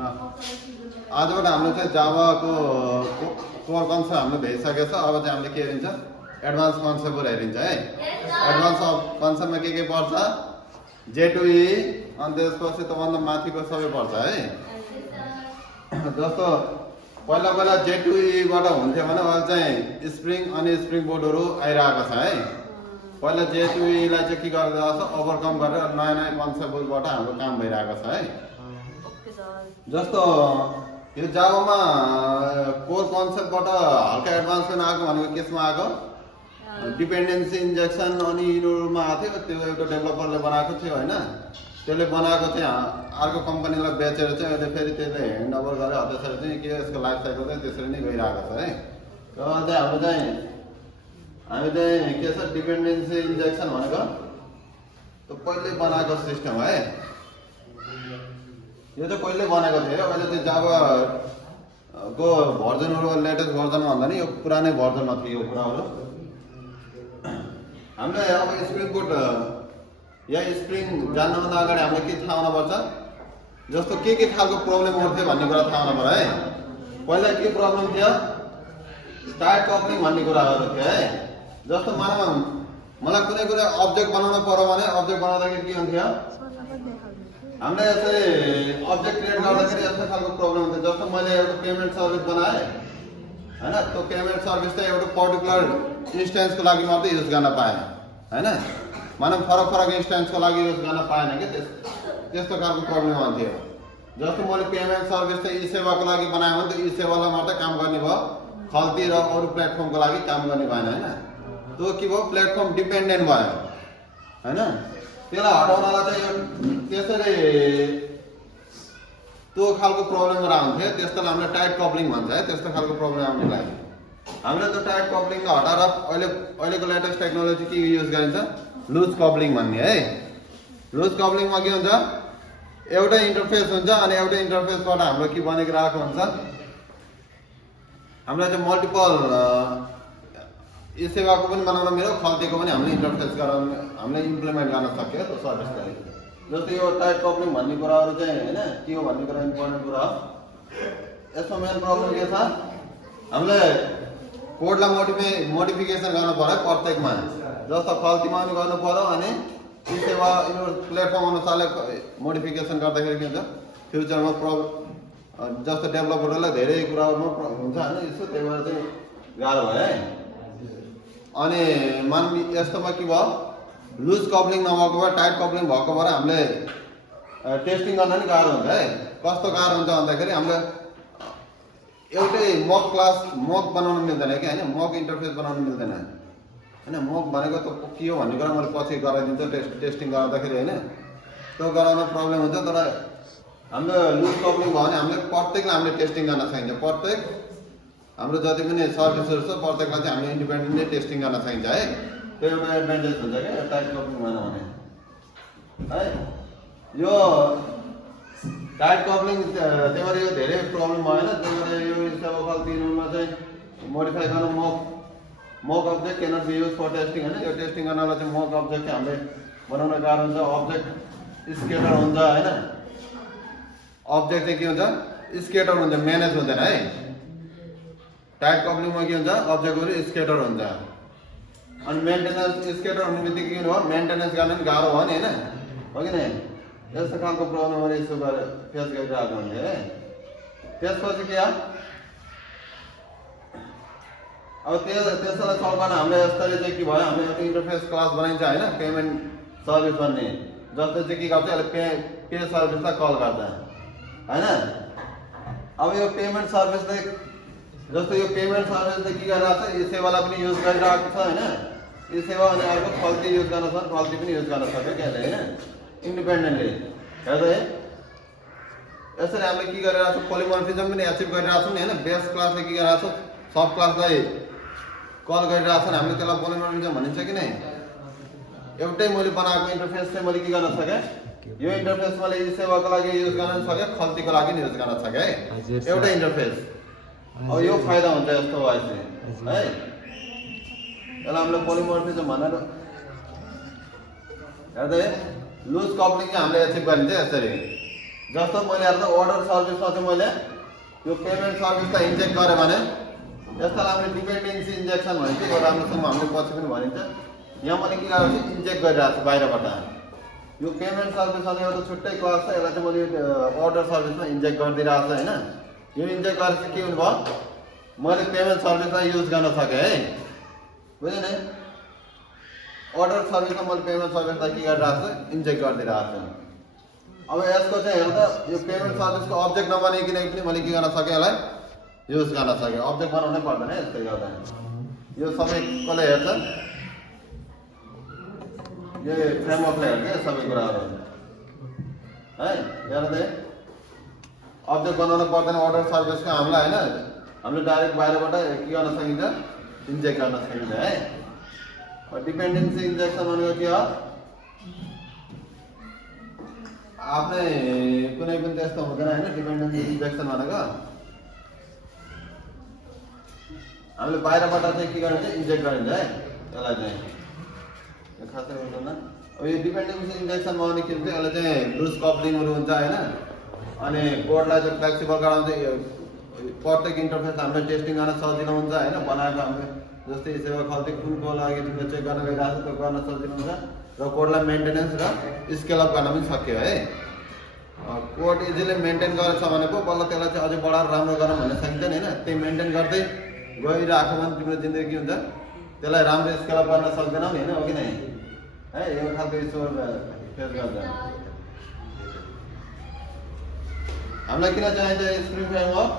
आजबाट हाम्रो चाहिँ जावाको core concept हामीले भेटिसकेको छ। अब चाहिँ हामीले के हेरिन्छ एडभान्स कन्सेप्टहरु हेरिन्छ है। एडभान्स कन्सेप्टमा के पर्छ J2E अनि त्यसपछि तपाईहरुले माथिको सबै पर्छ है। जस्तो पहिला J2E बाट हुन्थ्यो भने अहिले चाहिँ स्प्रिङ अनि स्प्रिङ बोर्डहरु आइरहेको छ है। पहिला J2E लाई चाहिँ के गर्दै छ ओभरकम गरेर नयाँ कन्सेप्टबाट हाम्रो काम भइरहेको छ है। जस्तो यो जावामा कोर कन्सेप्टबाट हल्का एडभान्समेन्ट आएको भनेको केसमा आएको डिपेन्डेन्सी इन्जेक्सन अनि यिनीहरुमा आथ्यो। त्यो एउटा डेभलपरले बनाएको थियो हैन। त्यसले बनाएको चाहिँ अर्को कम्पनीलाई बेचेर चाहिँ अहिले फेरि त्यसले ह्यान्डओभर गरेर त्यसरी चाहिँ के यसको लाइफ साइकल चाहिँ त्यसरी नै गइरहेको छ है। र चाहिँ हामी चाहिँ के छ डिपेन्डेन्सी इन्जेक्सन भनेको त्यो पहिले बनाएको सिस्टम है। यो चाहिँ पहिले बनाएको थियो। अहिले चाहिँ जावा को भर्जनहरु लेटेस्ट भर्जन भन्दा नि यो पुरानै भर्जनमा थियो यो कुराहरु। हामीले अब स्प्रिङ बोर्ड या स्प्रिङ जान्नभन्दा अगाडि हामीले के थाहा हुनुपर्छ जस्तो के खालको प्रब्लमहरु थियो भन्ने कुरा थाहा हुनु पर्यो है। पहिला के प्रब्लम थियो टाइट कपलिङ भन्ने कुराहरु थियो है। जस्तो मलाई कुनै अब्जेक्ट बनाउन पर्यो भने अब्जेक्ट बनाउँदाखेरि के हुन्थ्यो हामीले यसरी अब्जेक्ट क्रिएट गर्दाखेरि यस्तो खालको प्रब्लम हुन्थ्यो। जस्तो मैले एउटा पेमेन्ट सर्भिस बनाए हैन। त्यो पेमेन्ट सर्भिस चाहिँ एउटा पर्टिकुलर इन्स्टेन्सको लागि मात्रै युज गर्न पाएन हैन। मानव फरक इन्स्टेन्सको लागि युज गर्न पाएन के त्यस्तो खालको प्रब्लम हुन्थ्यो। जस्तो मैले पेमेन्ट सर्भिस चाहिँ ई-सेवाको लागि बनाए भने त्यो ई-सेवालाई मात्रै काम गर्ने भयो, खल्ती र अरु प्लेटफर्मको लागि काम गर्ने भएन हैन। त्यो के भयो प्लेटफर्म डिपेन्डेन्ट भयो हैन। त्यसलाई हटाउनलाई चाहिँ त्यसरी त्यो खालको प्रब्लम आउँथ्यो। त्यस्तोलाई हामीले टाइट कपलिङ भन्छ है। त्यस्तो खालको प्रब्लम आउने लागि हामीले त्यो टाइट कपलिङलाई हटाएर अहिलेको लेटेस्ट टेक्नोलोजी के युज गरिन्छ लुज कपलिङ भन्ने है। लुज कपलिङमा के हुन्छ एउटा इन्टरफेस हुन्छ अनि एउटा इन्टरफेसबाट हाम्रो के बनेको राखेको हुन्छ हामीलाई चाहिँ मल्टिपल ई-सेवाको पनि बनाउन मिल्यो, खल्तीको पनि हामीले इन्टरफेस गराउन हामीले इम्प्लिमेन्ट गर्न सक्यो त्यो सर्भिसलाई। जस्तो यो टाइट कपलिङ भन्ने कुराहरु चाहिँ हैन के हो भन्ने कुरा इम्पोर्टेन्ट कुरा हो। यसमा मेन प्रब्लम के छ हामीले कोडलाई मोडिफिकेसन गर्नु पर्यो प्रत्येकमा। जस्तो खल्तीमा पनि गर्नु पर्यो अनि ई-सेवा यिनीहरु प्लेटफर्म अनुसारले मोडिफिकेसन गर्दाखेरि के हुन्छ फ्युचरमा जस्तो डेभलपरलाई धेरै कुराहरुमा हुन्छ हैन। यसो त्यही भएर चाहिँ गाह्रो भयो है। अनि यस्तोमा के भयो लुज कपलिङ नभएको भए टाइट कपलिङ भएको भएर हामीले टेस्टिङ गर्न नि गाह्रो हुन्छ है। कस्तो गाह्रो हुन्छ भन्दाखेरि हामीले एउटै मक बनाउन मिल्दैन के हैन। मक इन्टरफेस बनाउन मिल्दैन हैन। मक भनेको त के हो भन्ने कुरा मैले पछि गराइदिन्छु टेस्टिङ गर्दाखेरि हैन। त्यो गराउन प्रब्लम हुन्छ। तर हाम्रो लुज कपलिङ भयो भने हामीले प्रत्येकलाई हामीले टेस्टिङ गर्न सकिन्छ। प्रत्येक हाम्रो जति पनि सर्भिसहरु छ प्रत्येकलाई चाहिँ हामीले इन्डिपेन्डेन्टली टेस्टिङ गर्न सकिन्छ है। त्यो एउटा एडभान्टेज हुन्छ के टाइट कपलिङ भएन भने है। यो टाइट कपलिङ त्यही भएर यो धेरै प्रब्लम भएन। त्यही भएर यो सेवा खल्तीमा चाहिँ मोडिफाई गर्न मक object cannot be use for testing हैन। यो टेस्टिङ गर्नलाई चाहिँ मक अब्जेक्ट चाहिँ हामीले बनाउन गाह्रो हुन्छ। अब्जेक्ट स्केटर हुन्छ हैन। अब्जेक्ट चाहिँ के हुन्छ स्केटर हुन्छ म्यानेज हुँदैन है। टाइट कपलिङमा के हुन्छ अब्जेक्टहरु स्केटर हुन्छ अनि मेन्टेनेन्स स्केटर हुने बित्तिकै के हो मेन्टेनेन्स गर्न पनि गाह्रो भयो नि हैन हो कि नै। यस्तो खालको प्रब्लमहरु यसो गरेर फेस गरिरहेको हुन्छ है। त्यसपछि के अब त्यसलाई सल्भ गर्न हामीले यसरी चाहिँ के भयो हामीले एउटा इन्टरफेस क्लास बनाइन्छ हैन पेमेन्ट सर्भिस भन्ने। जस्तो चाहिँ के गर्छ अहिले पे सर्भिसलाई कल गर्छ हैन। अब यो पेमेन्ट सर्भिसले जस्तो यो पेमेन्ट सर्भिसले के गरिरहेको छ ई-सेवालाई पनि युज गरिरहेको छ हैन। ई-सेवा अनि अर्को खल्ती युज गर्न सक्छ खल्ती पनि युज गर्न सक्यो के हैन इन्डिपेन्डेन्टली हेर्दै। यसरी हामीले के गरिरहेको छ पोलिमोर्फिजम पनि एचिभ गरिरहेको छौं नि हैन। बेस क्लासले के गरिरहेको छ सब क्लासलाई कल गरिरहेको छ हामीले त्यसलाई पोलिमोर्फिजम भनिन्छ कि नै। एउटै मैले बनाएको इन्टरफेस चाहिँ मैले के गर्न सके यो इन्टरफेस मैले ई-सेवाको लागि युज गर्न सके खल्तीको लागि युज गर्न सके है एउटै इन्टरफेस। अब यो फाइदा हुन्छ यस्तो भए चाहिँ है। यसलाई हामीले पोलिमोर्फिजम भनेर हेर्दै लुज कपलिङ चाहिँ हामीले एचिभ गरिन्छ यसरी। जस्तो मैले हेर्दा अर्डर सर्भिसमा चाहिँ मैले यो पेमेन्ट सर्भिसलाई इन्जेक्ट गरेँ भने यसलाई हामीले डिपेन्डेन्सी इन्जेक्सन भन्छ। यो राम्रोसँग हामीले पछि पनि भनिन्छ। यहाँ मैले के गरेको छु इन्जेक्ट गरिरहेको छु बाहिरबाट। यो पेमेन्ट सर्भिस अनि एउटा छुट्टै क्लास छ, यसलाई चाहिँ मैले अर्डर सर्भिसमा इन्जेक्ट गरिदिरहेको छु होइन। यो इन्जेक्ट गरेर चाहिँ के हुनुभयो, मैले पेमेन्ट सर्भिसलाई युज गर्न सकेँ है, बुझ्यो नि। अर्डर सर्भिसमा मैले पेमेन्ट सर्भिसलाई के गरिरहेको छु इन्जेक्ट गरिदिरहेको छु। अब यसको चाहिँ हेर्दा यो पेमेन्ट सर्भिसको अब्जेक्ट नबनाइकन पनि मैले के गर्न सकेँ, यसलाई युज गर्न सकेँ। अब्जेक्ट बनाउनै पर्दैन यस्तै गर्दा। यो सबै कसले हेर्छ, यो फ्रेमवर्कले हेर्छ सबै कुराहरू है। हेर्दै अब्जेक्ट बनाउनु पर्दैन अर्डर सर्भिसको हामीलाई होइन। हामीले डाइरेक्ट बाहिरबाट के गर्न सकिन्छ, इन्जेक्ट गर्न सकिन्छ है। डिपेन्डेन्सी इन्जेक्सन भनेको के हो, आफ्नै कुनै पनि त्यस्तो हुँदैन होइन। डिपेन्डेन्सी इन्जेक्सन भनेको हामीले बाहिरबाट चाहिँ के गरिन्छ, इन्जेक्ट गरिन्छ है यसलाई चाहिँ। खासै हुँदैन। अब यो डिपेन्डेन्सी इन्जेक्सनमा भने के हुन्छ, यसलाई चाहिँ लुज कपलिङहरू हुन्छ होइन। अनि कोडलाई चाहिँ फ्लेक्सिबल गराउँछ। प्रत्येक इन्टरफेस हामीले टेस्टिङ गर्न सजिलो हुन्छ होइन। बनाएको हामीले जस्तै सेवा खल्ती कुनको लागि तिमीले चेक गर्न गइरहेको छ त्यो गर्न सजिलो हुन्छ र कोडलाई मेन्टेनेन्स र स्केल अप गर्न पनि सक्यो है। कोड इजिली मेन्टेन गरेछ भनेको बल्ल त्यसलाई चाहिँ अझै बढाएर राम्रो गरौँ भन्ने सकिन्छ नि होइन। त्यही मेन्टेन गर्दै गइरहेको भने तिम्रो जिन्दगी के हुन्छ, त्यसलाई राम्रो स्केल अप गर्न सक्दैनौ नि होइन, हो कि नै है। यो खालको इस्यु फेस गर्छ। हामीलाई किन चाहिन्छ स्प्रिङ फ्रेमवर्क,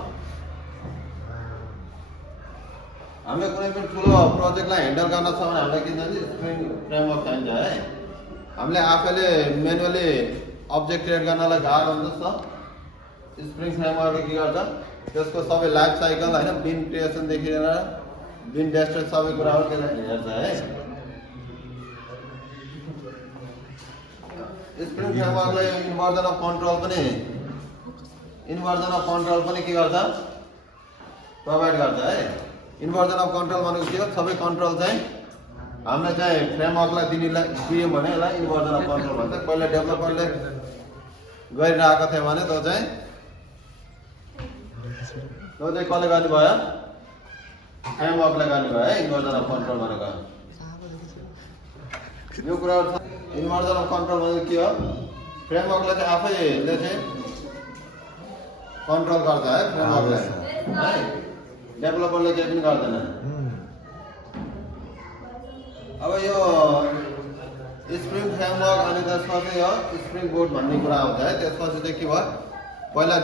हामीले कुनै पनि ठुलो प्रोजेक्टलाई ह्यान्डल गर्न छ भने हामीलाई के चाहिन्छ, स्प्रिङ फ्रेमवर्क चाहिन्छ है। हामीले आफैले म्यानुअली अब्जेक्ट क्रिएट गर्नलाई गाह्रो हुन्छ त स्प्रिङ फ्रेमवर्कले के गर्छ, त्यसको सबै लाइफ साइकल होइन, बिन क्रिएसनदेखि लिएर बिन डेस्ट्रय सबै कुराहरू त्यसलाई हेर्छ है। स्प्रिङ फ्रेमवर्कले इन्भर्जन अफ कन्ट्रोल पनि के गर्छ, प्रोभाइड गर्छ है। इन्भर्जन अफ कन्ट्रोल भनेको के हो, सबै कन्ट्रोल चाहिँ हामीले चाहिँ फ्रेमवर्कलाई दियौँ भने यसलाई इन्भर्जन अफ कन्ट्रोल भन्छ। पहिला डेभलपरले गरिरहेको थियो भने त्यो चाहिँ कसले गर्नुभयो, फ्रेमवर्कले गर्नुभयो है इन्भर्जन अफ कन्ट्रोल भनेको। यो कुराहरू इन्भर्जन अफ कन्ट्रोल भनेको के हो, फ्रेमवर्कले चाहिँ आफैले चाहिँ कन्ट्रोल गर्छ है फ्रेमवर्कलाई है, डेभलपरले केही पनि गर्दैन। अब यो स्प्रिङ फ्रेमवर्क अनि त्यसमा चाहिँ यो स्प्रिङ बोर्ड भन्ने कुरा आउँछ है। त्यसपछि चाहिँ के भयो, पहिला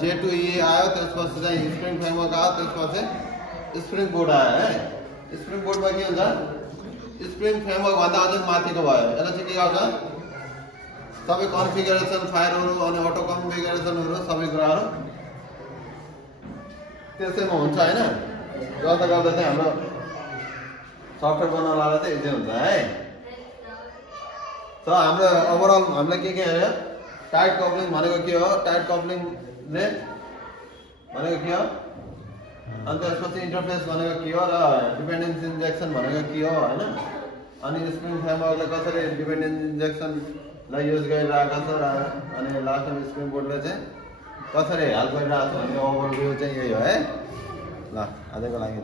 J2EE आयो, त्यसपछि चाहिँ स्प्रिङ फ्रेमवर्क आयो, त्यसपछि स्प्रिङ बोर्ड आयो है। स्प्रिङ बोर्डमा के हुन्छ, स्प्रिङ फ्रेमवर्क भन्दा अझै माथिको भयो। यसले चाहिँ के गर्छ, सबै कन्फिगरेसन फाइलहरू अनि अटो कन्फिगरेसनहरू सबै कुराहरू त्यसैमा हुन्छ होइन। गर्दा गर्दा चाहिँ हाम्रो सफ्टवेयर बनाउनलाई चाहिँ इजी हुन्छ है। त हाम्रो ओभरअल हामीलाई के हेऱ्यो, टाइट कपलिङ भनेको के हो, टाइट कपलिङले भनेको के हो, अनि त्यसपछि इन्टरफेस भनेको के हो र डिपेन्डेन्सी इन्जेक्सन भनेको के हो होइन। अनि स्प्रिङ फ्रेमवर्कले कसरी डिपेन्डेन्सी इन्जेक्सनलाई युज गरिरहेको छ र अनि लास्टमा स्प्रिङ बोर्डले चाहिँ कसरी हेल्प गरिरहेको छ भन्ने ओभरभ्यू चाहिँ यही हो है। ल आजको लागि